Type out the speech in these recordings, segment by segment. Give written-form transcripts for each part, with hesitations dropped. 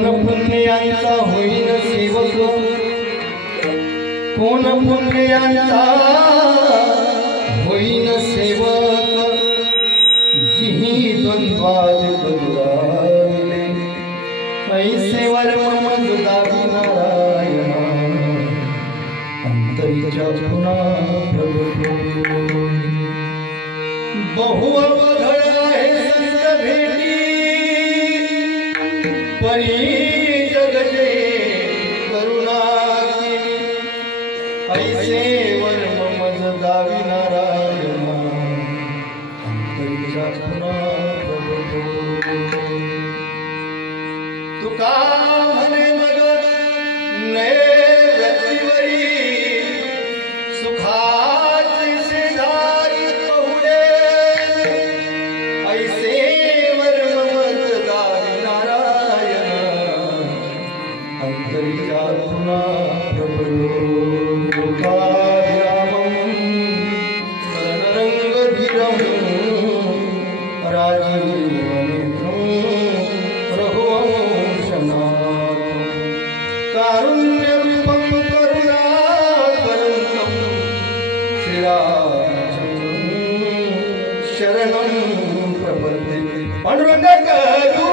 कोण पुण्याचा होईन सेवक, कोण पुण्याचा होईन सेवक, जिही द्वंद्वाद दुराविले ऐसेवर मम दावी नारायणा अंतरीच्या पुन्हा प्रभू बहु अवघड आहे संत भेटी परी जगजे करुणा केली ऐसे वर्म मज दावी नारायणा अंतरीच्या पुन्हा प्रभू तुका म्हणे मग नये व्यक्तीवरी सुखाचे शेजारी पहुडे ऐसे वर्म मज दावी अंतरिया पुन्हा प्रभू लोकाभ्यामं रणरंगधीरं राजीवनेत्रं रघुवंशनाथं कारुण्यरूपं करुणाकरं श्रीरामचन्द्रं शरणं प्रपद्ये पांडुरंग करू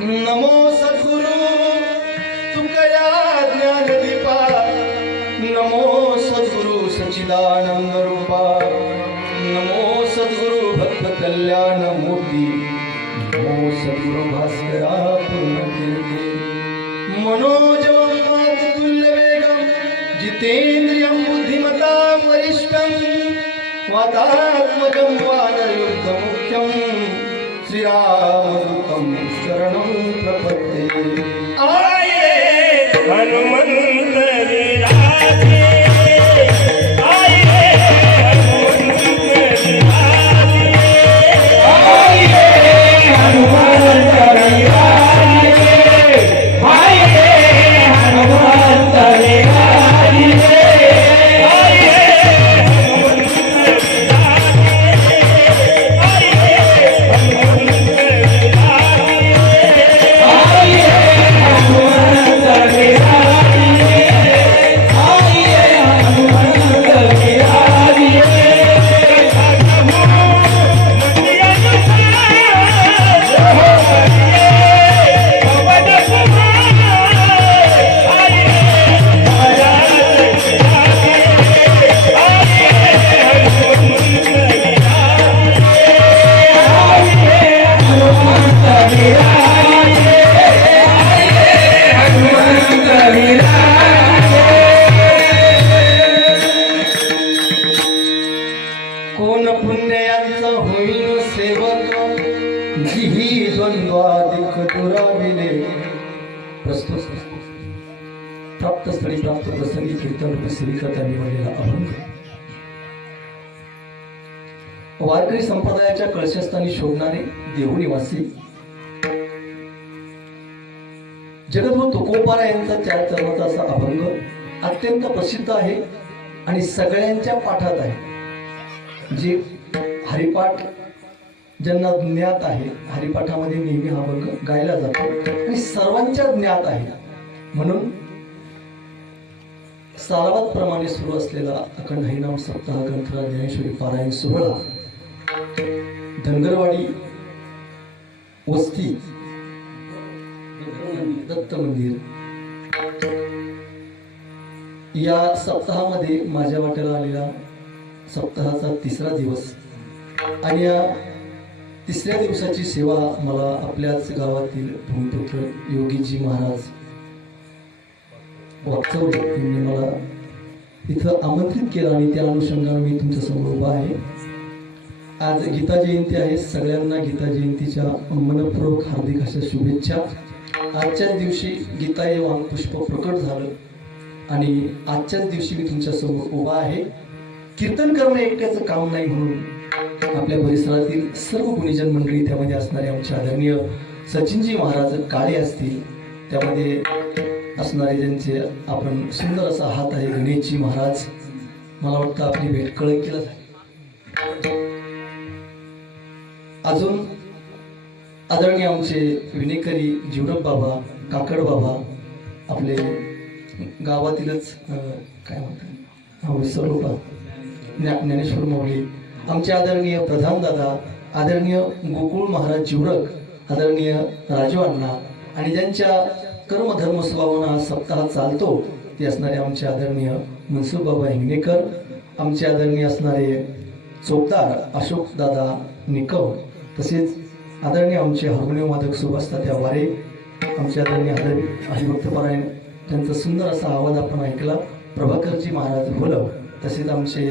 नमो सद्गुरु तुकया ज्ञान दीपा, नमो सद्गुरु सच्चिदानंद रूपा, नमो सद्गुरु भक्त कल्याण मूर्ती, नमो सद्गुरु भास्करा पूर्ण कीर्ती, मनोजवं मातुल्य वेगं जितेन्द्रियं बुद्धिमतां वरिष्ठं वातात्मजं वानरयुद्धमुख्यं श्रीरामदूतं शरणं प्रपद्ये। आये हनुमंत विराजे, आये हनुमंत विराजे, आये हनुमंत विराजे, आये हनुमंत विराजे, कोण पुण्याचा होईन सेवक, जिही द्वंद्वादिक दुराविले। प्रस्तुत प्राप्त स्थळी प्राप्त प्रसंगी कीर्तन रूपी सेविकता निवडलेला अभंग वारकरी संप्रदायाच्या कळशस्थानी शोभणारे देहूनिवासी जगद्गुरु तुकोबारा यांचा 4 चरणाचा असा अभंग अत्यंत प्रसिद्ध आहे आणि सगळ्यांच्या पाठात आहे। जे हरिपाठ ज्यांना ज्ञात आहे, हरिपाठामध्ये नेहमी हा अभंग गायला जातो आणि सर्वांच्या ज्ञात आहे। म्हणून सालाबाद प्रमाणे सुरू असलेला अखंड हरिनाम सप्ताह ग्रंथ ज्ञानेश्वरी पारायण सोहळा धनगरवाडी वस्ती दत्त मंदिर या सप्ताहामध्ये माझ्या वाट्याला आलेला सप्ताहाचा तिसरा दिवस आणि या तिसऱ्या दिवसाची सेवा मला आपल्याच गावातील भूमिपुत्र योगीजी महाराज वाकचौरे यांनी मला इथं आमंत्रित केलं आणि त्या अनुषंगाने मी तुमच्या समोर उभा आहे. आज गीता जयंती आहे. सगळ्यांना गीता जयंतीच्या मनपूर्वक हार्दिक अशा शुभेच्छा. आजच्याच दिवशी गीताये वांगपुष्प प्रकट झालं आणि आजच्याच दिवशी मी तुमच्या समोर उभा आहे. कीर्तन करणं एकट्याचं काम नाही म्हणून आपल्या परिसरातील सर्व गुणीजन मंडळी, त्यामध्ये असणारे आमचे आदरणीय सचिनजी महाराज काळे असतील, त्यामध्ये असणारे ज्यांचे आपण सुंदर असा हात आहे गणेशजी महाराज, मला वाटतं आपली भेट कळकीला झाली. अजून आदरणीय आमचे विनेकरी जीवरप बाबा, काकड बाबा, आपले गावातीलच काय म्हणतात विसरलो ज्ञानेश्वर माऊली, आमचे आदरणीय प्रधान दादा, आदरणीय गोकुळ महाराज जीवरक, आदरणीय राजू अण्णा आणि ज्यांच्या कर्मधर्म स्वभावानं हा सप्ताह चालतो ते असणारे आमचे आदरणीय मनसुख बाबा हिंगणेकर, आमचे आदरणीय असणारे चोपदार अशोक दादा निकम, तसेच आदरणीय आमचे हार्मोनियम वादक सुभाष तात्या वारे, आमचे आदरणीय हरिभक्त पारायण त्यांचा सुंदर असा आवाज आपण ऐकला प्रभाकरजी महाराज भोलव, तसेच आमचे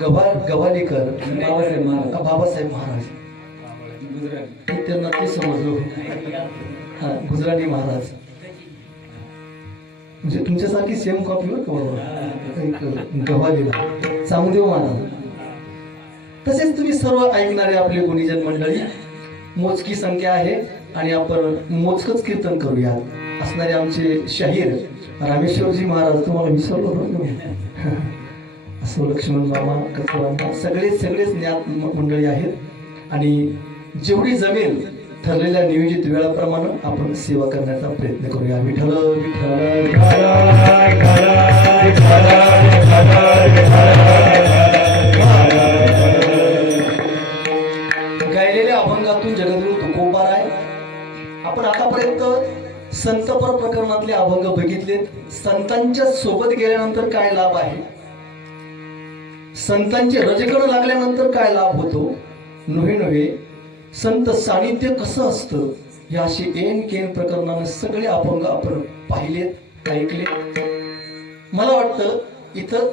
गव्हालीकर बाबासाहेब महाराज, त्यांना ते समजलो गुजराणी महाराज, म्हणजे तुमच्यासारखी सेम कॉपी वर गव्हालीला चांगदेव महाराज. तसेच तुम्ही सर्व ऐकणारे आपले गुणीजन मंडळी, मोजकी संख्या आहे आणि आपण मोजकच कीर्तन करूया. असणारे आमचे शाहीर रामेश्वरजी महाराज, तुम्हाला विसरलो असो, लक्ष्मण मामा, कचवामा, सगळेच ज्ञात मंडळी आहेत आणि जेवढी जमेल ठरलेल्या नियोजित वेळाप्रमाणे आपण सेवा करण्याचा प्रयत्न करूया. विठ्ठल गायलेल्या अभंगातून जगद्गुरु तुकोबार आहे. आपण आतापर्यंत संतपर प्रकरणातले अभंग बघितलेत. संतांच्या सोबत गेल्यानंतर काय लाभ आहे, संतांचे रजकण लागल्यानंतर काय लाभ होतो, नव्हे संत सानिध्य कसं असतं, या अशी एन केन प्रकरणाने सगळे अभंग आपण पाहिलेत, ऐकले. मला वाटतं इथं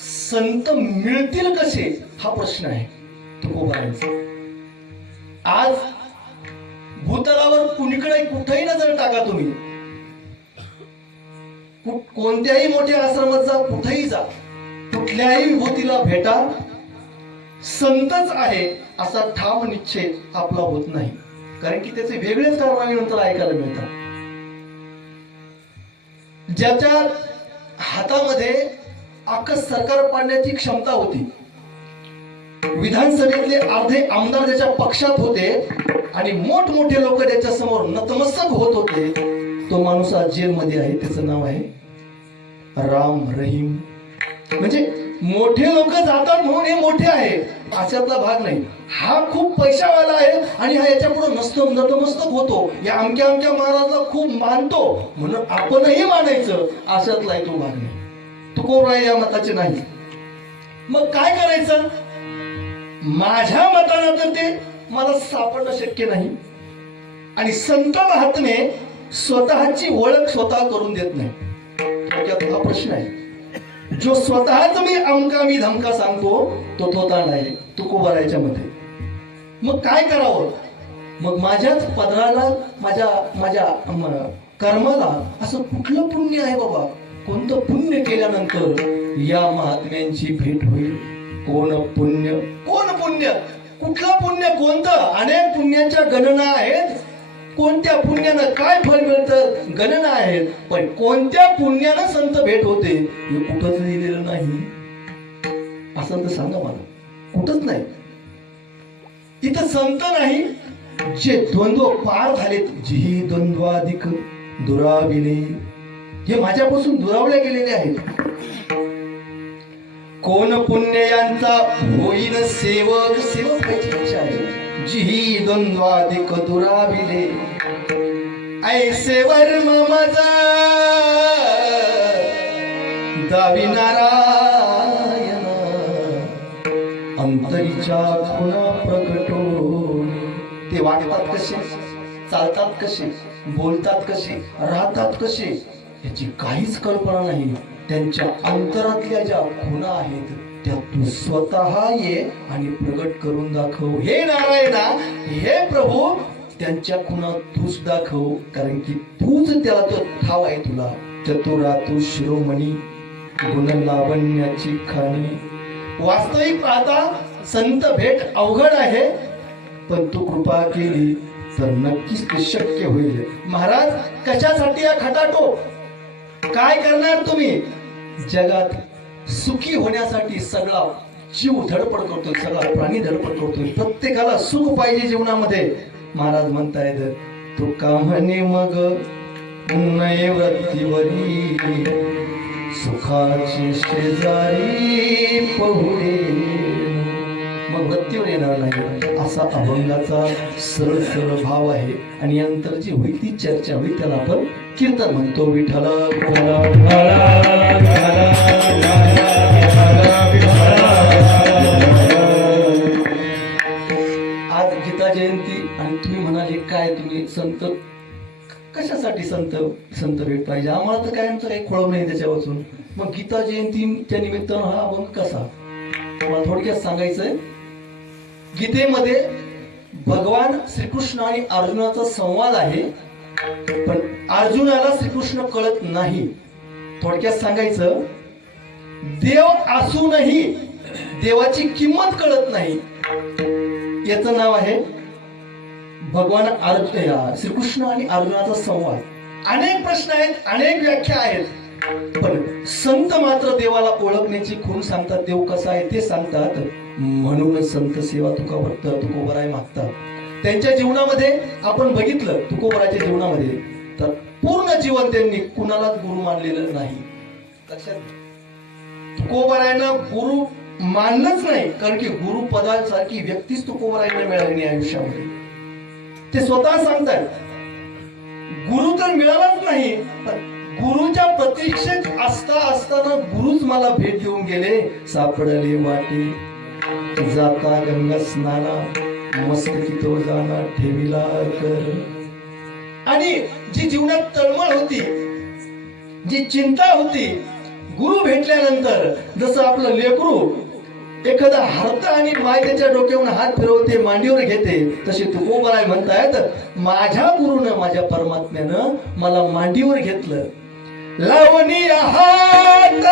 संत मिळतील कसे हा प्रश्न आहे तुकोबारांचा. आज भूतलावर कुणीकडे कुठेही नजर टाका तुम्ही, कोणत्याही मोठ्या आश्रमात जा, कुठेही जा, कुठल्याही विभूतीला भेटा, संतच आहे असा ठाम निश्चय आपला होत नाही. कारण की त्याचे वेगळेच कारनामे नंतर ऐकायला मिळतात. ज्याच्या हातामध्ये अख्खं सरकार पाडण्याची क्षमता होती, विधानसभेतले अर्धे आमदार ज्याच्या पक्षात होते आणि मोठमोठे लोक त्याच्या समोर नतमस्तक होत होते, तो माणूस आज जेलमध्ये आहे. त्याचं नाव आहे राम रहीम. म्हणजे मोठे लोक जातात म्हणून हे मोठे आहे अशातला भाग नाही. हा खूप पैशावाला आहे आणि हा याच्या पुढे नतमस्तक होतो, या अमक्या महाराजला खूप मानतो म्हणून आपणही मानायचं अशातला तो भाग नाही. तुकोबराय या मताचे नाही. मग काय करायचं, माझ्या मतानं तर ते मला सापडणं शक्य नाही आणि संत महात्मे स्वतःची ओळख स्वतः करून देत नाही. हा प्रश्न आहे. जो स्वतःच मी धमका सांगतो तो थोता नाही तुकोबारायच्या मध्ये. मग काय करावं, मग माझ्याच पदराला माझ्या कर्माला असं कुठलं पुण्य आहे बाबा, कोणतं पुण्य केल्यानंतर या महात्म्यांची भेट होईल. कोण पुण्य कुठलं पुण्य कोणतं, अनेक पुण्याच्या गणना आहेत. कोणत्या पुण्यानं काय फळ मिळतं गणना आहेत, पण कोणत्या पुण्यानं संत भेट होते हे कुठंच लिहिलेलं नाही. असं तर सांगा मला, कुठंच नाही. इथं संत नाही, जे द्वंद्व पार झालेत, जी द्वंद्वाधिक दुराविले हे माझ्यापासून दुरावले गेलेले आहेत. कोण पुण्य यांचा होईन सेवक, सेवक व्हायची इच्छा आहे. जी द्वंद्वाधिक दुराविले ऐसे वर्म माझा दावी नारायण अंतरीच्या खुणा प्रगटो. ते वागतात कसे, चालतात कसे, बोलतात कसे, राहतात कसे याची काहीच कल्पना नाही. त्यांच्या अंतरातल्या ज्या खुणा आहेत त्या तू स्वतः ये आणि प्रगट करून दाखव. हे नारायणा, हे प्रभू, त्यांच्या खुणा तूच दाखव, कारण की तूच त्याला तो ठाव आहे. तुला चतुरा तू शिरोमणी, गुण लावण्याची खाणी. वास्तविक पाहता संत भेट अवघड आहे, पण तू कृपा केली तर नक्कीच ते शक्य होईल. महाराज, कशासाठी हा खटाटो? काय करणार तुम्ही? जगात सुखी होण्यासाठी सगळा जीव धडपड करतोय, सगळा प्राणी धडपड करतोय. प्रत्येकाला सुख पाहिजे जीवनामध्ये. महाराज म्हणतायत, तू का म्हणे मग नैवृत्तीवरी सुखाची शेजारी पहुडे. मग वृत्तीवर येणार नाही असा अभंगाचा सरळ सरळ भाव आहे. आणि नंतर जी होईल ती चर्चा होईल, त्याला आपण कीर्तन म्हणतो. विठ्ठल आज गीता जयंती आणि तुम्ही म्हणाले काय तुम्ही संत कशासाठी संत भेट पाहिजे? आम्हाला तर काय आमचं काही खोळंब नाही त्याच्यापासून. मग गीता जयंतीच्या निमित्तानं हा अभंग कसा? मला थोडक्यात सांगायचंय. गीतेमध्ये भगवान श्रीकृष्ण आणि अर्जुनाचा संवाद आहे, पण अर्जुनाला श्रीकृष्ण कळत नाही. थोडक्यात सांगायचं, देव असूनही देवाची किंमत कळत नाही. याचं नाव आहे भगवान श्रीकृष्ण आणि अर्जुनाचा संवाद. अनेक प्रश्न आहेत, अनेक व्याख्या आहेत, पण संत मात्र देवाला ओळखण्याची खूण सांगतात. देव कसा आहे ते सांगतात. म्हणून संत सेवा तुकोबराय मागतात. त्यांच्या जीवनामध्ये आपण बघितलं, तुकोबराच्या जीवनामध्ये तर पूर्ण जीवन त्यांनी कुणालाच गुरु मानलेलं नाही. लक्षात, तुकोबरायांना गुरु मानलंच नाही, कारण की गुरुपदासारखी व्यक्तीच तुकोबरायांना मिळाली नाही आयुष्यामध्ये. ते स्वतः सांगतात, गुरु तर मिळालाच नाही, गुरुच्या प्रतीक्षेत असताना गुरुच मला भेट देऊन गेले. सापडले वाटे जाता गंगा स्नाना, मस्तकी तो जाना ठेविला कर. आणि जी जीवनात तळमळ होती, जी चिंता होती, गुरु भेटल्यानंतर जसं आपलं लेकरू एखादा हरत आणि माय त्याच्या डोक्यावरून हात फिरवते, मांडीवर घेते, तसे तुकोबराय म्हणतायत, माझ्या गुरुनं, माझ्या परमात्म्यानं मला मांडीवर घेतलं. लावणी हात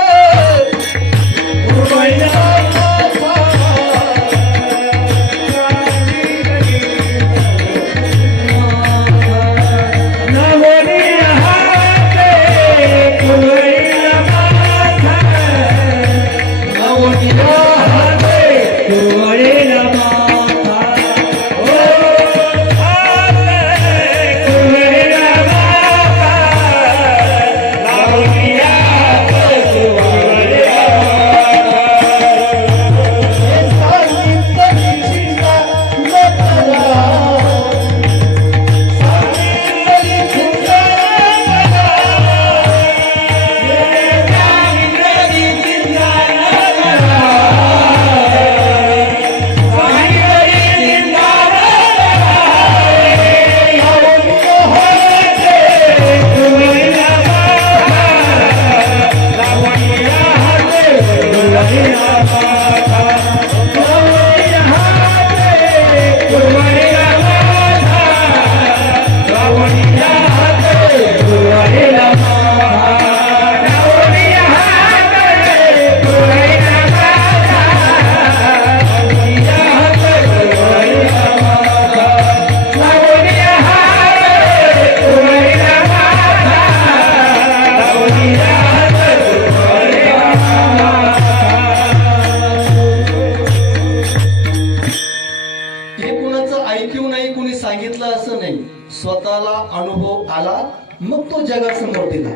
स्वतःला अनुभव आला, मग तो जगासमोर दिला.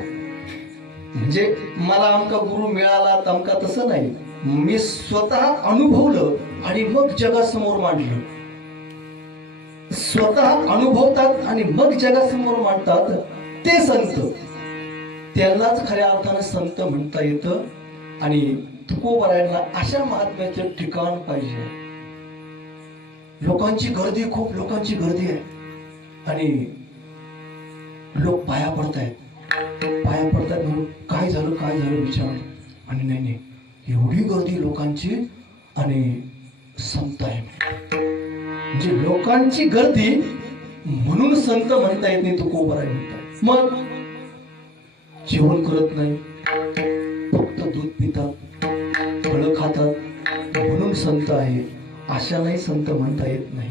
म्हणजे मला आमका गुरु मिळाला तमका तसं नाही, मी स्वतः अनुभवलं आणि मग जगासमोर मांडलं. स्वतः अनुभवतात आणि मग जगासमोर मांडतात ते संत, त्यांनाच खऱ्या अर्थानं संत म्हणता येतं. आणि तुकोबारायांना अशा महात्म्याचं ठिकाण पाहिजे. लोकांची गर्दी, खूप लोकांची गर्दी आहे आणि लोक पाया पडतायत म्हणून काय झालं विचार, आणि नाही एवढी गर्दी लोकांची आणि संत आहे म्हणजे लोकांची गर्दी म्हणून संत म्हणता येत नाही, तुकोबाराय म्हणतात. मग जेवण करत नाही, फक्त दूध पितात, फळं खातात म्हणून संत आहे, अशा नाही संत म्हणता येत नाही.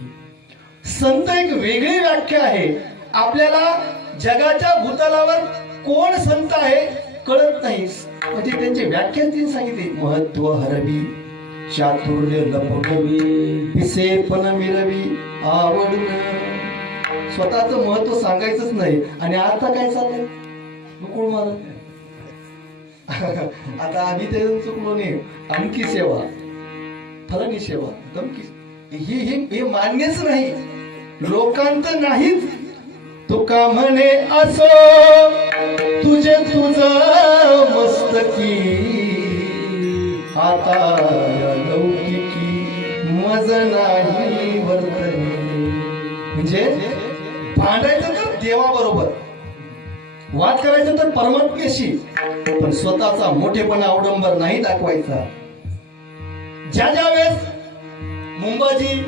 संत एक वेगळी व्याख्या आहे. आपल्याला जगाच्या भूतलावर कोण संत आहे कळत नाही, म्हणजे त्यांची व्याख्या त्यांनी सांगितली. महत्व हरवी, चातुर्य लपवी, पिसेपण मिरवी, आवडून. स्वतःच महत्व सांगायचंच नाही आणि आता काय चाललंय, कोण मारत. आता आम्ही ते चुकलो नाही, अमकी सेवा, फलानी सेवा, तमकी, हे मान्यच नाही, लोकांत नाहीच. तुका म्हणे असो तुझे तुझ मस्तकी, आता लौकिकी मज नाही वर्तनी. म्हणजे भांडायचं तर देवाबरोबर, वाद करायचं तर परमात्म्याशी, पण स्वतःचा मोठेपणा अवडंबर नाही दाखवायचा. ज्या वेळेस मुंबाजी,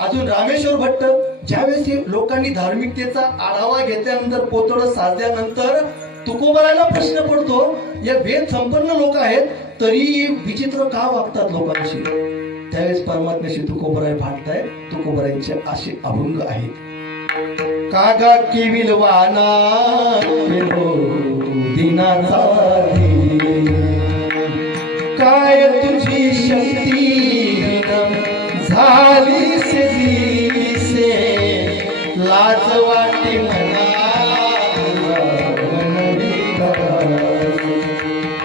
अजून रामेश्वर भट्ट, ज्यावेळेस लोकांनी धार्मिकतेचा आढावा घेतल्यानंतर, पोतडं साधल्यानंतर तुकोबारायला प्रश्न पडतो, या वेद संपन्न लोक आहेत तरी विचित्र का वागतात लोकांशी. त्यावेळेस परमात्म्याशी तुकोबाराय भांडतायत. तुकोबारायांचे असे अभंग आहेत. कागा किविलवाना दिनाचा काय तुझी शक्ती झाली से लाज वाटे म्हणा,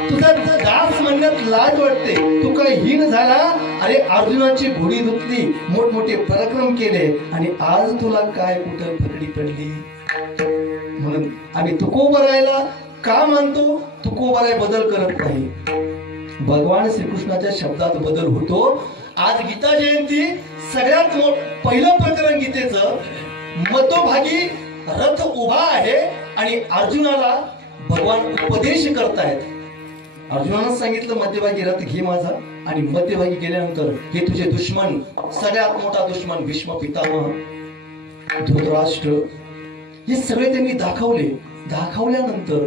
तुझा दास म्हणण्यात लाज वाटते, तू काय हीन झाला. अरे अर्जुनाची घोडी धुतली, मोठमोठे पराक्रम केले आणि आज तुला काय कुठं पकडी पडली. म्हणून आम्ही तुकोबारायला का मानतो, तुकोबाराय बदल करत नाही. भगवान श्रीकृष्णाच्या शब्दात बदल होतो. आज गीता जयंती, सगळ्यात पहिलं प्रकरण गीतेचं, मतोभागी रथ उभा आहे आणि अर्जुनाला भगवान उपदेश करतायत. अर्जुनानं सांगितलं मध्यभागी रथ घे माझा, आणि मध्यभागी गेल्यानंतर हे तुझे दुश्मन, सगळ्यात मोठा दुश्मन भीष्म पितामह, धृतराष्ट्र, हे सगळे त्यांनी दाखवले. दाखवल्यानंतर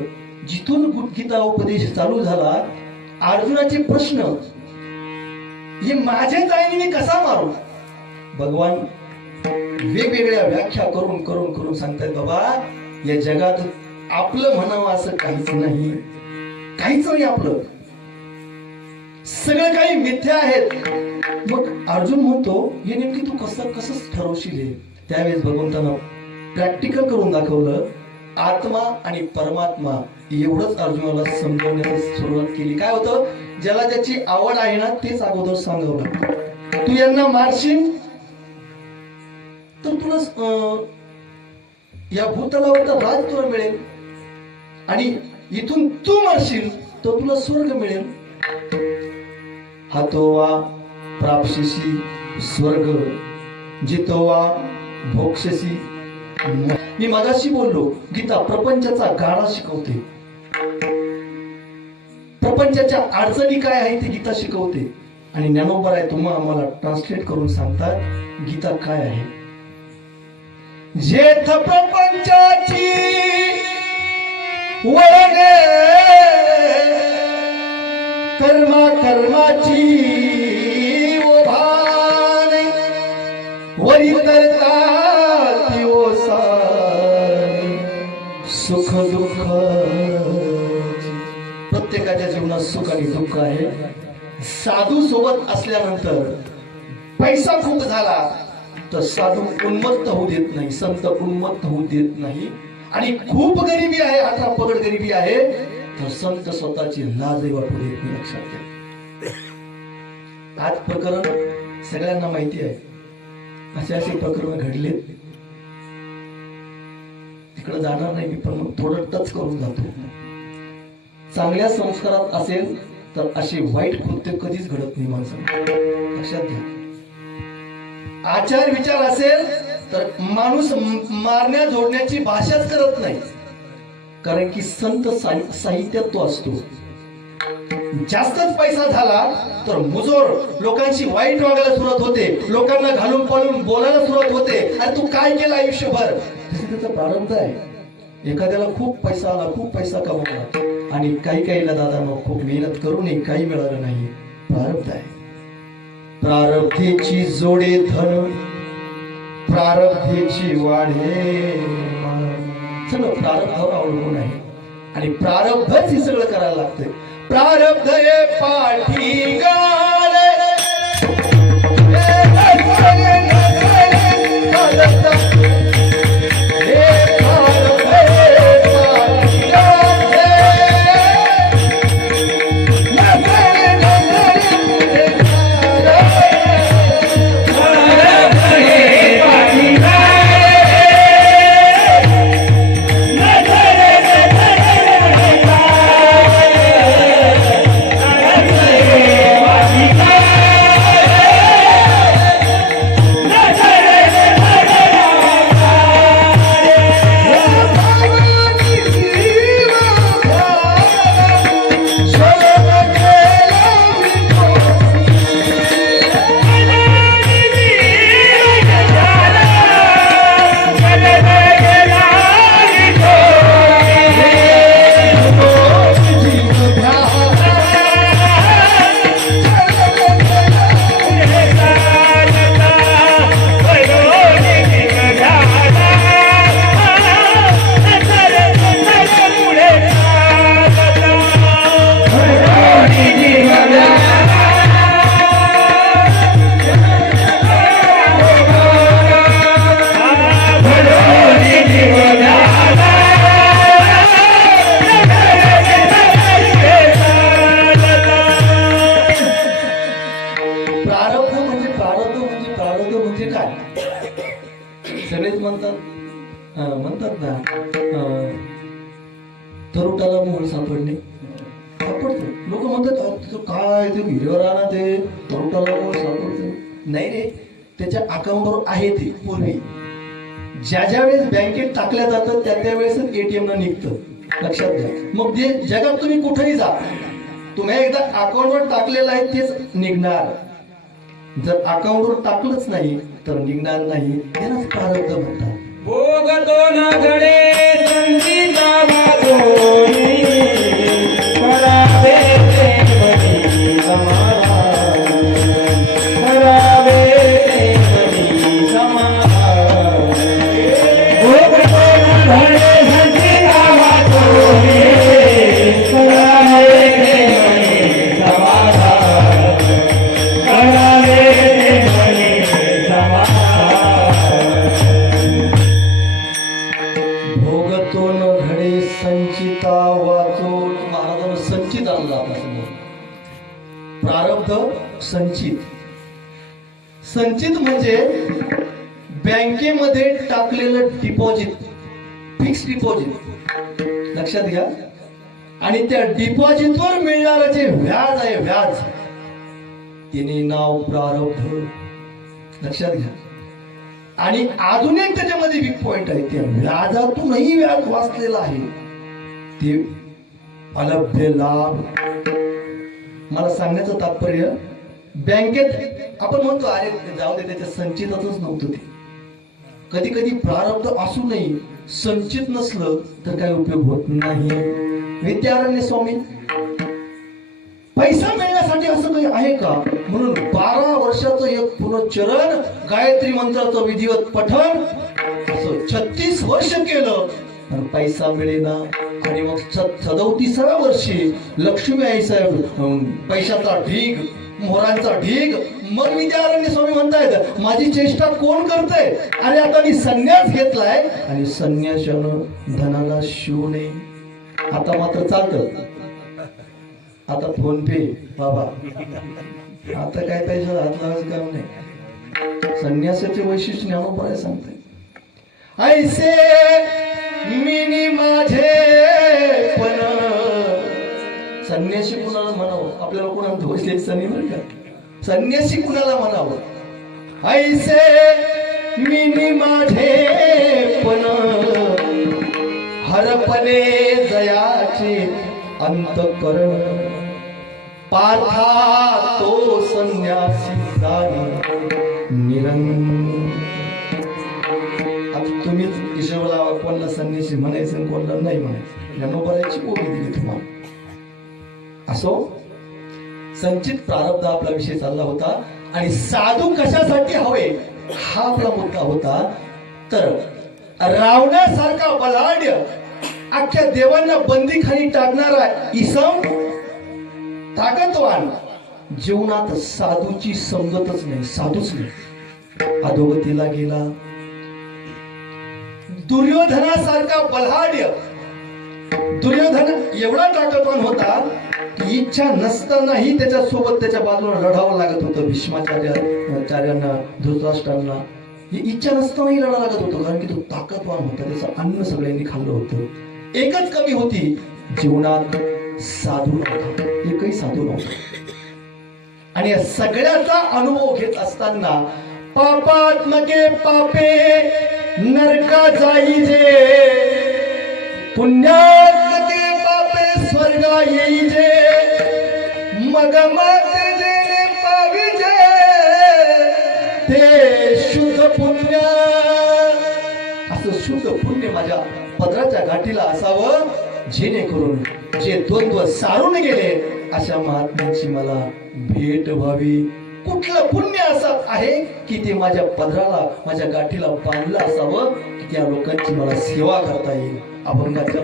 जिथून गीता उपदेश चालू झाला, अर्जुनाचे प्रश्न, हे माझेच आहे मी कसा मारू. भगवान वेगवेगळ्या व्याख्या करून करून करून सांगतायत, बाबा या जगात आपलं म्हणावं असं काहीच नाही, काहीच नाही आपलं, सगळं काही मिथ्या आहेत. मग अर्जुन म्हणतो, हे नेमकी तू कसं ठरवशील हे. त्यावेळेस भगवंतानं प्रॅक्टिकल करून दाखवलं. आत्मा आणि परमात्मा एवढंच अर्जुनाला समजवण्यास सुरुवात केली. काय होतं, ज्याला ज्याची आवड आहे ना तेच अगोदर सांगावं लागतं. तू यांना मारशील तर तुला या भूतलावर राज तुला मिळेल, आणि इथून तू मारशील तर तुला स्वर्ग मिळेल. हातोवा प्राप्स्यसि स्वर्ग, जितोवा भोक्ष्यसि. मी मगाशी बोललो, गीता प्रपंचाचा गाडा शिकवते, प्रपंचाच्या अडचणी काय आहे ते गीता शिकवते. आणि ज्ञानोबराय तुम्हा आम्हाला ट्रान्सलेट करून सांगतात गीता काय आहे. जेथ प्रपंचाची वळणे, कर्माची ओभाने, वरी करता सुख दुःख. प्रत्येकाच्या जीवनात सुख आणि दुःख आहे. साधू सोबत असल्यानंतर पैसा खूप झाला तर साधू उन्मत्त होऊ देत नाही, संत उन्मत्त होऊ देत नाही. आणि खूप गरिबी आहे, आता पगड गरिबी आहे, तर संत स्वतःची लाजही वाटू देत नाही. लक्षात घ्या. आज प्रकरण सगळ्यांना माहिती आहे. असे असे प्रकरण घडले. तिकडे जाणार नाही मी, पण मग थोडं टच करून जातो. चांगल्या संस्कारात असेल तर असे वाईट कृत्य कधीच घडत नाही माणसाला. लक्षात घ्या. आचार विचार असेल तर माणूस मारण्या जोडण्याची भाषाच करत नाही. कारण की संत साहित्यात तो असतो. जास्तच पैसा झाला तर मुजोर लोकांशी वाईट वागायला सुरुवात होते, लोकांना घालून पाळून बोलायला सुरुवात होते. आणि तू काय केलं आयुष्यभर, त्याचा प्रारंभ आहे. एखाद्याला खूप पैसा आला, खूप पैसा कमवला, आणि काहीला दादा मग खूप मेहनत करूनही काही मिळालं नाही. प्रारब्ध आहे. प्रारब्धेची जोडे धन, प्रारब्धेची वाढे, सगळं प्रारब्धावर अवलंबून आहे. आणि प्रारब्धच हे सगळं करायला लागतंय. प्रारब्ध हे पाठी गाले, म्हणतात ना, तरुटाला मोहळ सापडणे. सापडतो. लोक म्हणतात काय ते हिरवर आणा, ते तरुटाला मोहळ सापडतो. नाही रे, त्याच्या अकाउंटवर आहे ते पूर्वी. ज्या ज्या वेळेस बँकेत टाकल्या जातं त्या त्यावेळेस ATM न निघतं. लक्षात घ्या. मग जे जगात तुम्ही कुठेही जा, तुम्ही एकदा अकाउंटवर टाकलेलं आहे तेच निघणार. जर अकाउंटवर टाकलंच नाही तर निघणार नाही. यालाच प्रारब्ध म्हणतात. भोगतो न घडे संगीता वाजोनी, करावे देवनी समाधान, करावे देवनी समाधान. भोगतो न घडे संगीता वाजोनी, करावे देवनी समाधान, करावे देवनी समाधान. संचिता वाचून महाराजांना संचित आणलं आपल्यासमोर. प्रारब्ध संचित. संचित म्हणजे बँकेमध्ये टाकलेलं डिपॉझिट, फिक्स डिपॉझिट. लक्षात घ्या. आणि त्या डिपॉझिटवर मिळणारं जे व्याज आहे, व्याज, तिने नाव प्रारब्ध. लक्षात घ्या. आणि अजून एक त्याच्यामध्ये वीक पॉइंट आहे. त्या व्याजातूनही व्याज वाचलेला आहे ते अलभ्य लाभ. मला सांगण्याचं तात्पर्य, बँकेत आपण म्हणतो अरे जाऊ दे, त्याच्या संचितातच नव्हतं ते. कधी कधी प्रारब्ध असूनही संचित नसलं तर काही उपयोग होत नाही. विद्यारण्य स्वामी, पैसा मिळण्यासाठी असं काही आहे का म्हणून 12 वर्षाचं एक पुनश्चरण, गायत्री मंत्राचं विधिवत पठण असं 36 वर्ष केलं पण पैसा मिळेना. आणि मग 37व्या वर्षी लक्ष्मी आई साहेब पैशाचा ढीग, मोहरांचा ढीग. मग विद्यारण्य स्वामी म्हणतायत माझी चेष्टा कोण करतंय. अरे आता मी संन्यास घेतलाय आणि संन्यासानं धनाला शिव नये. आता मात्र चालतं. आता फोन पे बाबा, आता काय पैसे हात लावायचं काम नाही. संन्यासाचे वैशिष्ट्य ज्ञानोबा सांगते, ऐसे मिनी माझे पण. संन्यासी कुणाला म्हणावं, आपल्याला कोणाला दोष द्यायचा नाही बरं का. संन्यासी कुणाला म्हणावं, ऐसे मिनी माझे पण हरपणे जयाचे अंतकरण. पार्था तो संन्यासी जाई निरंतर. आता तुम्हीच हिशोब लावा, कोणाला संन्यासी म्हणायचं आणि कोणाला नाही म्हणायचं. ज्ञानोबाची ओळख दिली तुम्हाला. असो, संचित प्रारब्ध आपला विषय चालला होता आणि साधू कशासाठी हवे हा आपला मुद्दा होता. तर रावणासारखा बलाढ्य अख्ख्या देवांना बंदीखाली टाकणारा इसम ताकदवान जीवनात साधूची संगतच नाही, साधूच नाही, अधोगतीला गेला. दुर्योधनासारखा बलाढ्य, दुर्योधन एवढा ताकदवान होता की इच्छा नसतानाही त्याच्या सोबत त्याच्या बाजूला लढावं लागत होतं. भीष्माचार्यांना, धृतराष्ट्रांना ही इच्छा नसतानाही लढा लागत होतं, कारण की तो ताकदवान होता. त्याचं अन्न सगळ्यांनी खाल्लं होतं. एकच कमी होती, जीवनात साधू नव्हता, एकही साधू नव्हता. आणि या सगळ्याचा अनुभव घेत असताना पापात्मके पापे नरका जाईजे, पुण्यात्मके पापे स्वर्गा येईजे, मग मात्र जेणे पाविजे ते शुद्ध पुण्य. असं शुद्ध पुण्य माझ्या पदराच्या गाठीला असावं, जेणेकरून जे द्वंद्व सारून गेले अशा महात्म्यांची मला भेट व्हावी. कुठलं पुण्य असं आहे की ते माझ्या पदराला, माझ्या गाठीला बांधलं असावं की त्या लोकांची मला सेवा करता येईल. अभंगाच्या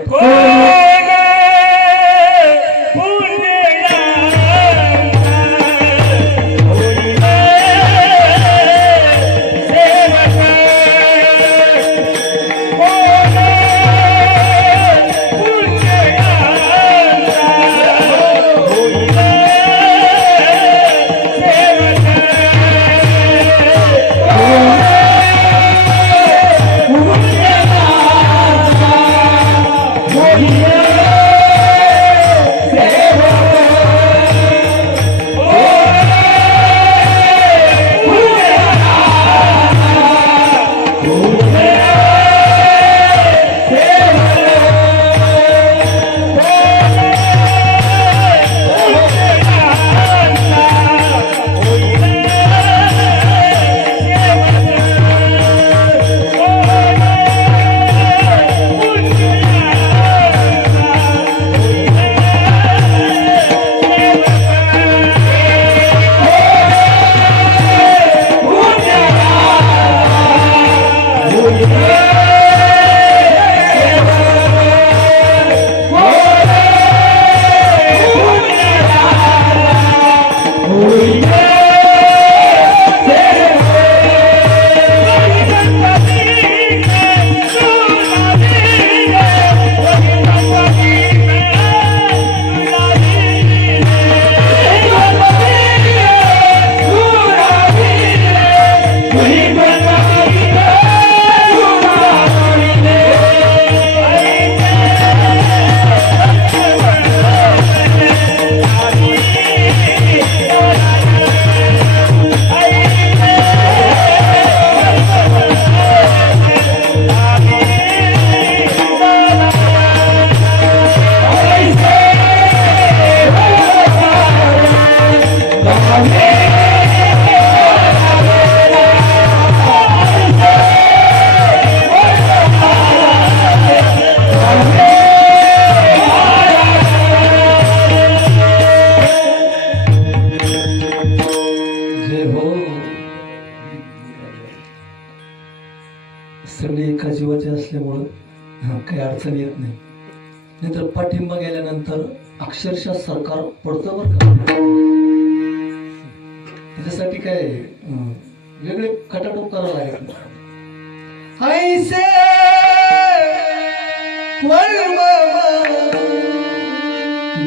सगळे एका जीवाचे असल्यामुळं काही अडचण येत नाही. नाहीतर पाठिंबा गेल्यानंतर अक्षरशः सरकार पडतं बरं का. त्याच्यासाठी काय वेगळे खटाटोप करावं लागेल. ऐसे वर्म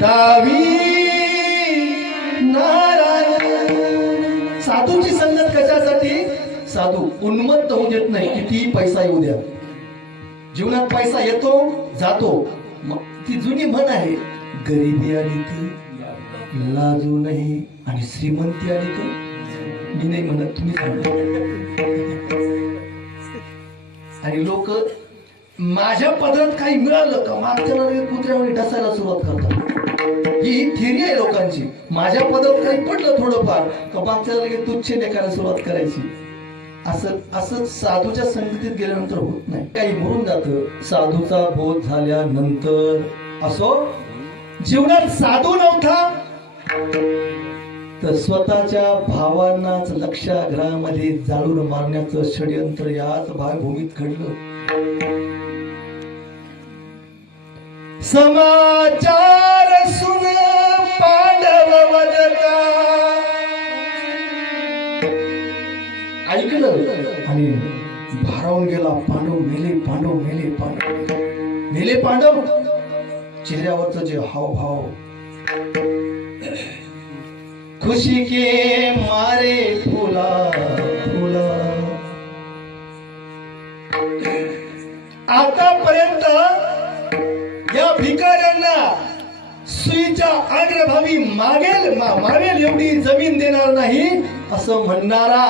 दावी नारायण. साधूची संगत कशासाठी? साधू उन्मत्त होऊ देत नाही, कितीही पैसा येऊ द्या. जीवनात पैसा येतो जातो. ती जुनी म्हण आहे, गरिबी आली तर लाजू नाही आणि श्रीमंती आली तर. मी नाही म्हणत, तुम्ही म्हणा. आणि लोक माझ्या पदरात काही मिळालं का मागच्या कुत्र्यावर ढसायला सुरुवात करतात. ही थिअरी आहे लोकांची. माझ्या पदरात काही पडलं थोडंफार का मागच्या लगेच तुच्छ लेखायला सुरुवात करायची. असं साधूच्या संगतीत गेल्यानंतर होत नाही. काही मरून जातं साधूचा बोध झाल्यानंतर. असो, जीवनात साधू नव्हता तर स्वतःच्या भावांनाच लक्षागृहामध्ये जाळून मारण्याचं षडयंत्र याच भावभूमीत घडलं. समाचार सुन पांडव वदता. ऐकलं आणि भारावून गेला. पांडव मेले, पांडव मेले, पांडव मेले, पांडव. चेहऱ्यावरचं जे हावभाव, खुशी के मारे फुला फुला. आतापर्यंत या भिकाऱ्यांना सुईच्या अग्रभावी मागेल एवढी जमीन देणार नाही असं म्हणणारा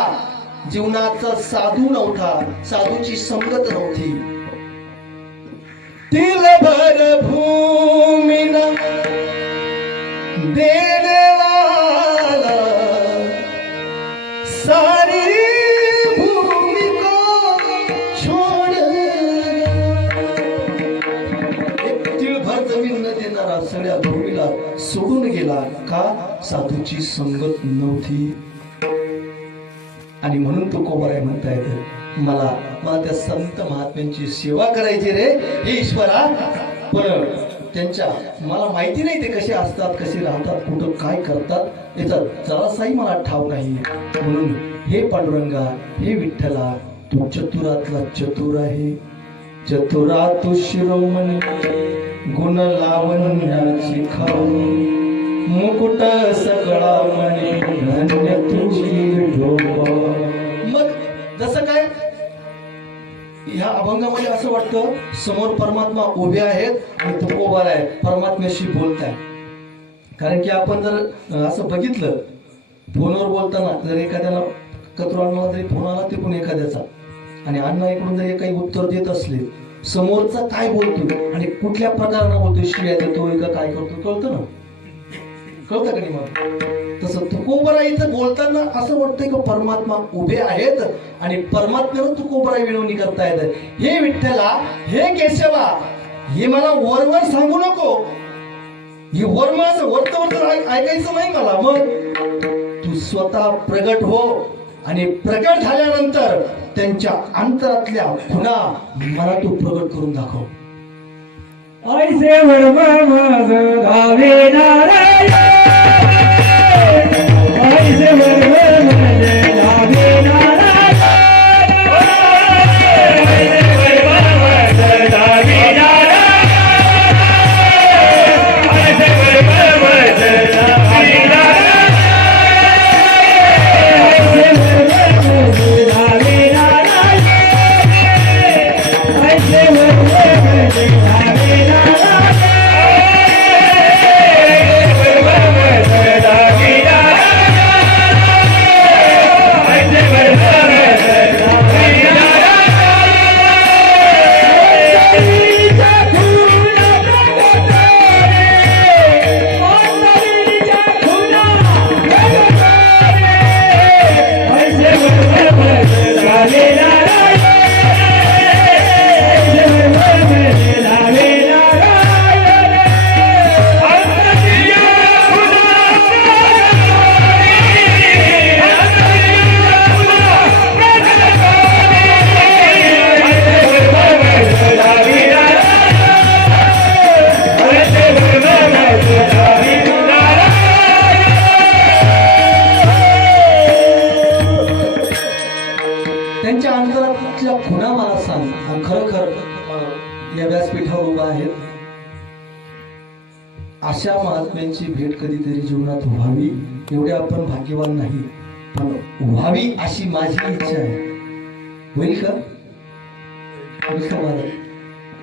जीवनाचा साधू नव्हता. साधूची संगत नव्हती. तिलभर भूमीना देनेवाला सारी भूमि को छोड़. एक तिळभर जमीन न देणारा सगळ्या भूमीला सोडून गेला. का? साधूची संगत नव्हती. आणि म्हणून तो कोबराय म्हणता येतं, मला त्या संत महात्म्यांची सेवा करायची रे हे ईश्वरा. पण त्यांच्या मला माहिती नाही ते कसे असतात, कसे राहतात, कुठं काय करतात याचा जरासाही मला ठाव नाही. म्हणून हे पांडुरंगा, हे विठ्ठला, तू चतुरातला चतुर आहे. चतुरा तू शिरोमणी, गुण लावण्याची खाऊन, मुकुट सकळा मणी, धन्य तुझी झोप. मग जसं काय ह्या अभंगामध्ये असं वाटतं समोर परमात्मा उभे आहेत आणि तो उभा आहे, परमात्म्याशी बोलताय. कारण की आपण जर असं बघितलं फोनवर बोलताना, जर एखाद्याला कचरो आणला तरी फोन आला ते पण एखाद्याचा, आणि अण्णा इकडून जर काही उत्तर देत असले, समोरचा काय बोलतोय आणि कुठल्या प्रकारानं बोलतोय, शिव्या देतोय का काय करतोय, कळतं ना. कळतं का नाही? मग तसं तुकोबरा इथं बोलताना असं वाटतंय की परमात्मा उभे आहेत आणि परमात्म्यानं तुकोबरा विनवणी करतायत. हे विठ्ठला, हे केशवा, हे मला वरवर सांगू नको. हे वरवर असं वरत ऐकायचं नाही मला. मग तू स्वतः प्रगट हो आणि प्रगट झाल्यानंतर त्यांच्या अंतरातल्या खुणा मला तू प्रगट करून दाखव. ऐसे वर्म मज गावे नारायण, ऐसे वर्म मज गावे नारायण, ऐसे वर्म मज गावे नारायण, ऐसे वर्म मज गावे नारायण, ऐसे वर्म मज गावे नारायण, ऐसे वर्म मज गावे नारायण. अशा महात्म्यांची भेट कधीतरी जीवनात व्हावी, एवढे आपण भाग्यवान नाही, पण व्हावी अशी माझी इच्छा आहे. होईल का? नुसतं मला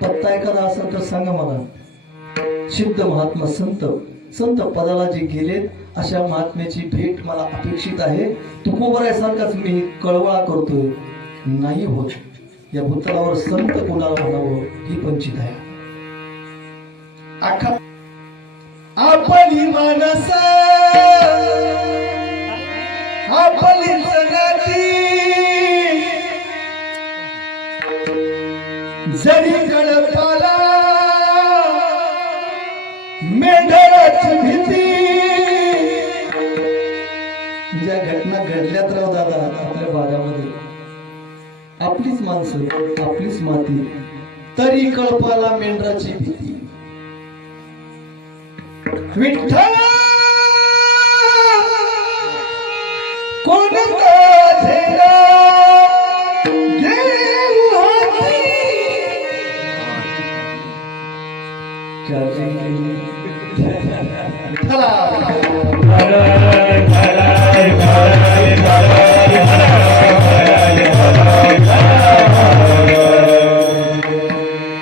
पत्ता एखादा असेल तर सांगा मला. सिद्ध महात्मा संत पदाला जे गेलेत अशा महात्म्याची भेट मला अपेक्षित आहे. तुकोबरायासारखाच मी कळवळा करतोय, नाही होत. या भूतलावर संत कोणाला म्हणावं ही पंचित आहे. आखा आपली मानस आपली संगती जरी कळपाला मेंढराची भीती. ज्या घटना घडल्यात राव दादा आपल्या भागामध्ये, आपलीच माणसं आपलीच माती तरी कळपाला मेंढराची भीती. विठ्ठल कोणता झेंडा घेऊ हाती.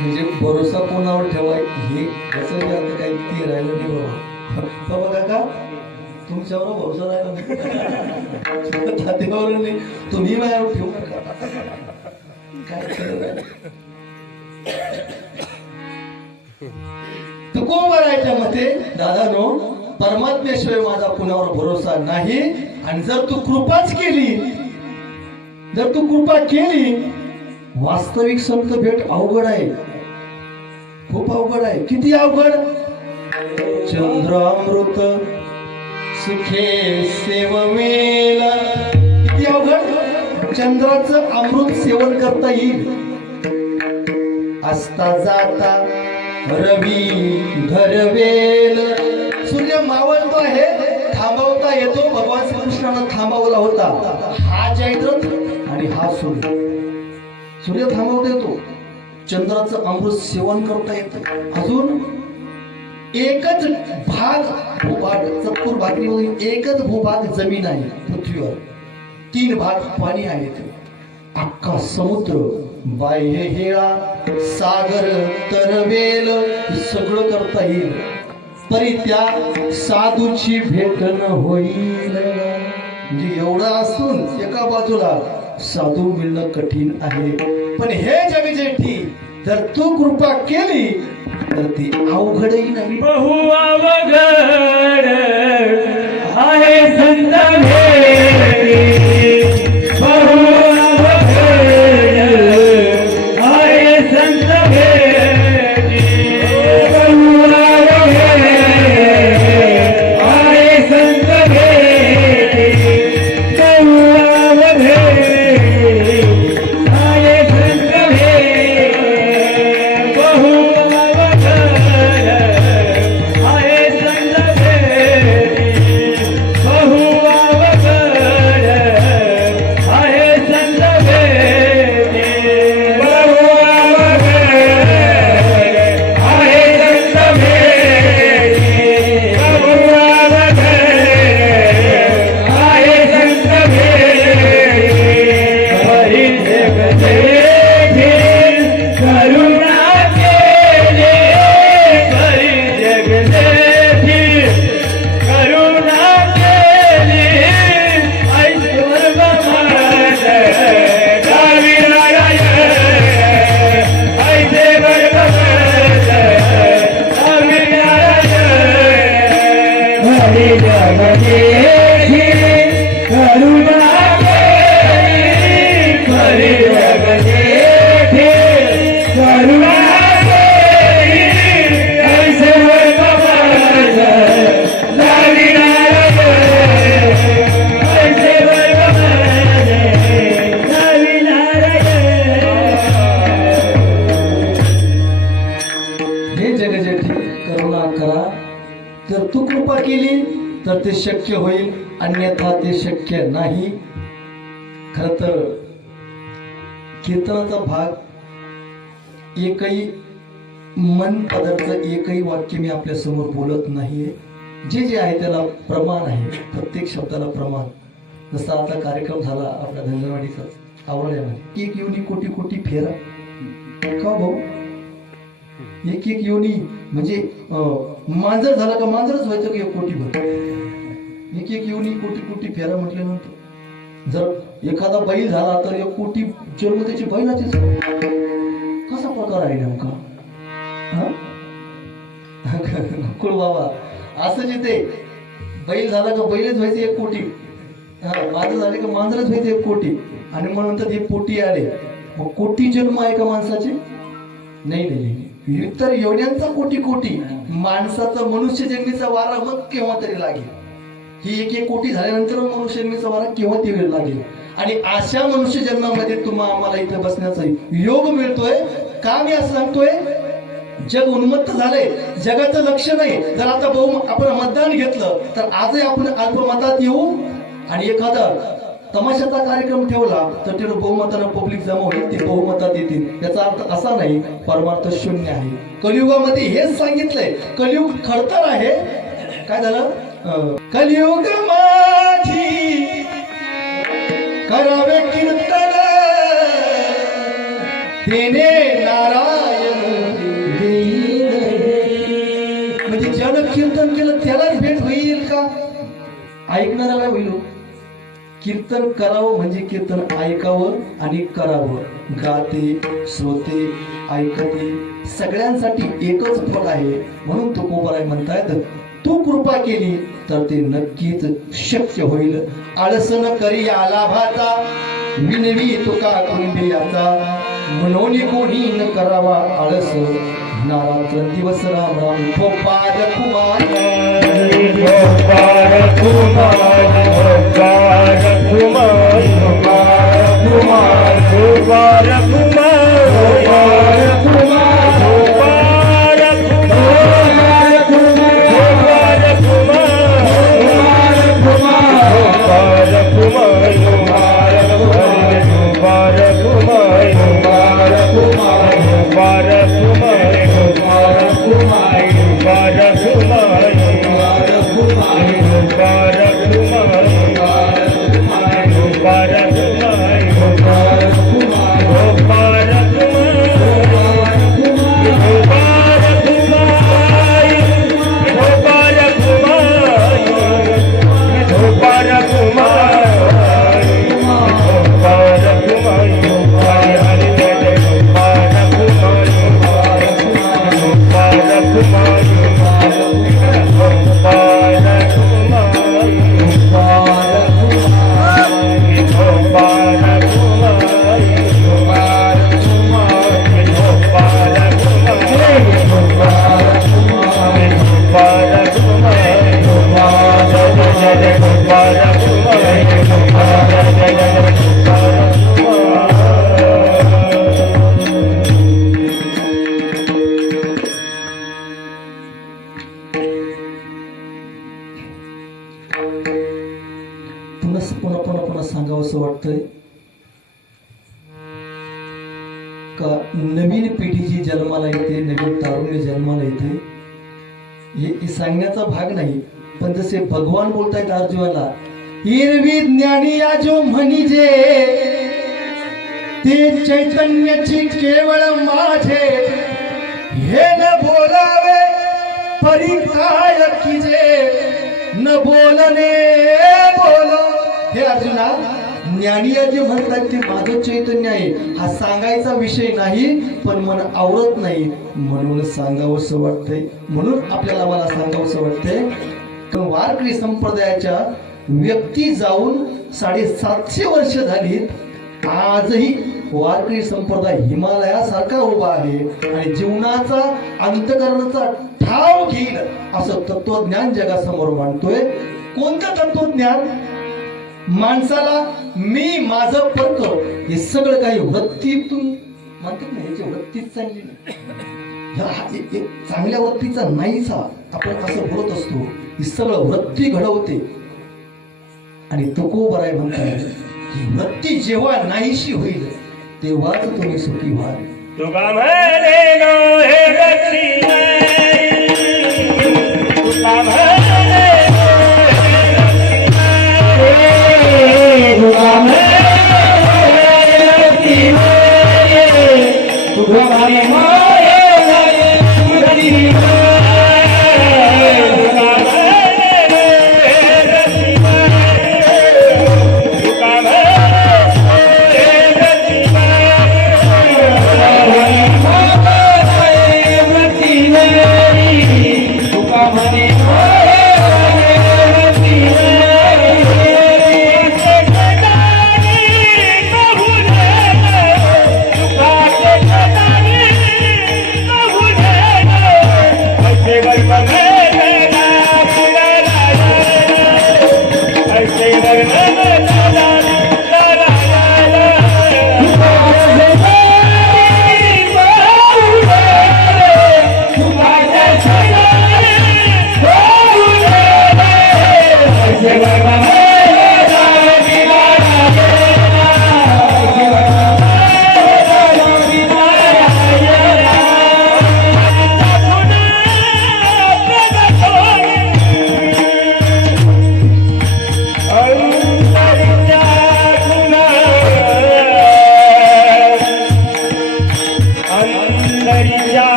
म्हणजे भरोसा कोणावर ठेवाय हे याचं अर्थ काही ते राहिलं नाही बाबा. बाबा काका तुमच्यावर भरोसा राहिला नाही, तात्यावर नाही, तुम्ही माझ्यावर ठेवू नका. काय तुकोबरायाच्या मते दादानो, परमात्मेशिवाय माझा कुणावर भरोसा नाही. आणि जर तू कृपाच केली, जर तू कृपा केली, वास्तविक संत भेट अवघड आहे, खूप अवघड आहे. किती अवघड? चंद्रामृत सुखे सेववेल. किती अवघड? चंद्राचं अमृत सेवन करता येईल, असता जाता रवी धरवेल. सूर्य मावळतो आहे, थांबवता येतो. भगवान श्रीकृष्णानं थांबवला होता. हा जयद्रथ आणि हा सूर्य. सूर्य थांबवता येतो, चंद्राचं अमृत सेवन करता येतं. अजून एकच भाग भूभाग, चतुर भागीमध्ये एकच भूभाग जमीन आहे पृथ्वीवर, 3 भाग पाणी आहेत. अख्खा समुद्र, बाह्य हेळा, सागर तरवेल सगळं करता येईल, तरी त्या साधूची भेट न होईल. म्हणजे एवढं असून एका बाजूला साधू मिळणं कठीण आहे. पण हे जगजेठी जर तू कृपा केली तर ती अवघडही नाही. बहु अवघड आहे संत भेटी, बहु अवघड आहे संत भेटी, बहु अवघड आहे संत भेटी, बहु अवघड आहे संत भेटी, बहु जर तू कृपा केली तर ते शक्य होईल, अन्यथा ते शक्य नाही. खर तर कीर्तनाचा भाग एकही मन पदार्थ एकही वाक्य मी आपल्या समोर बोलत नाहीये. जे जे आहे त्याला प्रमाण आहे, प्रत्येक शब्दाला प्रमाण. जसा आता कार्यक्रम झाला आपल्या धंजनवाडीचा आवडल्यामध्ये, एक योनी कोटी कोटी फेरा. का भाऊ, एक एक योनी म्हणजे मांजर झाला का मांजरच व्हायचं की 1 कोटी भर. एक एक योनी कोटी कोटी फेरा म्हटल्यानंतर जर एखादा बैल झाला तर 1 कोटी जन्म त्याची बैलाचीच. कसा प्रकार आहे नेमका? कुळ बाबा असं जिथे बैल झाला का बैलच व्हायचे 1 कोटी, मांजर झाले का मांजरच व्हायचे 1 कोटी. आणि मग नंतर हे पोटी आले, मग कोटी जन्म आहे का माणसाचे? नाही नाही नाही, तर योन्यांचा कोटी कोटी, माणसाचा मनुष्य जन्मीचा वारा मग केव्हा तरी लागेल. ही 1 1 कोटी झाल्यानंतर मनुष्य जन्मीचा वारा केव्हा तरी लागेल. आणि अशा मनुष्य जन्मामध्ये आम्हाला इथे बसण्याचा योग मिळतोय का? मी असं सांगतोय, जग उन्मत्त झालंय, जगाचं लक्ष नाही. जर आता आपण मतदान घेतलं तर आजही आपण अल्पमतात येऊ आणि एखादा तमाशाचा कार्यक्रम ठेवला तर तिथं बहुमतानं पब्लिक जमा होईल, ते बहुमतात येतील. याचा अर्थ असा नाही परमार्थ शून्य आहे. कलियुगामध्ये हेच सांगितलंय, कलियुग खडतर आहे. काय झालं? कलियुग माझी करावे कीर्तन, देणे नारायण देईन. म्हणजे ज्यानं कीर्तन केलं त्यालाच भेट होईल का? ऐकणाऱ्याला होईल. कीर्तन करावं म्हणजे कीर्तन ऐकावं आणि करावं. गाते, श्रोते, ऐकते सगळ्यांसाठी एकच फळ आहे. म्हणून तुकोबाराय म्हणतायत, तू कृपा केली तर ते नक्कीच शक्य होईल. आळस न करी लाभाचा, विनवी तुका कुंभियाचा, म्हणून कोणी न करावा आळस. नारात्र दिवस राम राम गोपाल कुमार, गोपाल कुमार, गोपाल कुमार, गोपाल कुमार, गोपाल कुमार, गोपाल कुमार, गोपाल कुमार, गोपाल कुमार, गोपाल कुमार, पुन्हा सांगावंसं वाटतंय का नवीन पिढी जी जन्माला येते, नवीन तारुण्य जन्माला येते, हे सांगण्याचा भाग नाही. पण जसे भगवान बोलतायत अर्जुनाला, एरवी ज्ञानी या जो म्हणजे ते चैतन्याची केवळ माझे, हे न बोलावे परी काय कीजे, न बोलणे बोलो. हे अर्जुना, ज्ञानी जे म्हणतात ते माझं चैतन्य आहे, हा सांगायचा विषय नाही, पण मन आवरत नाही म्हणून सांगावंसं वाटतंय. म्हणून आपल्याला मला सांगावंसं वाटतंय, वारकरी संप्रदायाच्या व्यक्ती जाऊन 750 वर्ष झाली, आजही वारकरी संप्रदाय हिमालयासारखा उभा आहे आणि जीवनाचा अंतकरणाचा ठाव घेईल असं तत्वज्ञान जगासमोर मांडतोय. कोणतं तत्वज्ञान? माणसाला मी, माझं, फरक हे सगळं काही वृत्तीतून म्हणतात ना, याची वृत्तीच चांगली नाही, चांगल्या वृत्तीचा नाहीचा आपण असं बोलत असतो. ही सगळं वृत्ती घडवते. आणि तुकोबाराय म्हणतात ही वृत्ती जेव्हा नाहीशी होईल तेव्हाच तुम्ही सुखी व्हाल. तुका म्हणे नो हे दक्षिणा तुका म्हणे नो हे दक्षिणा तुका म्हणे नो हे दक्षिणा तुका म्हणे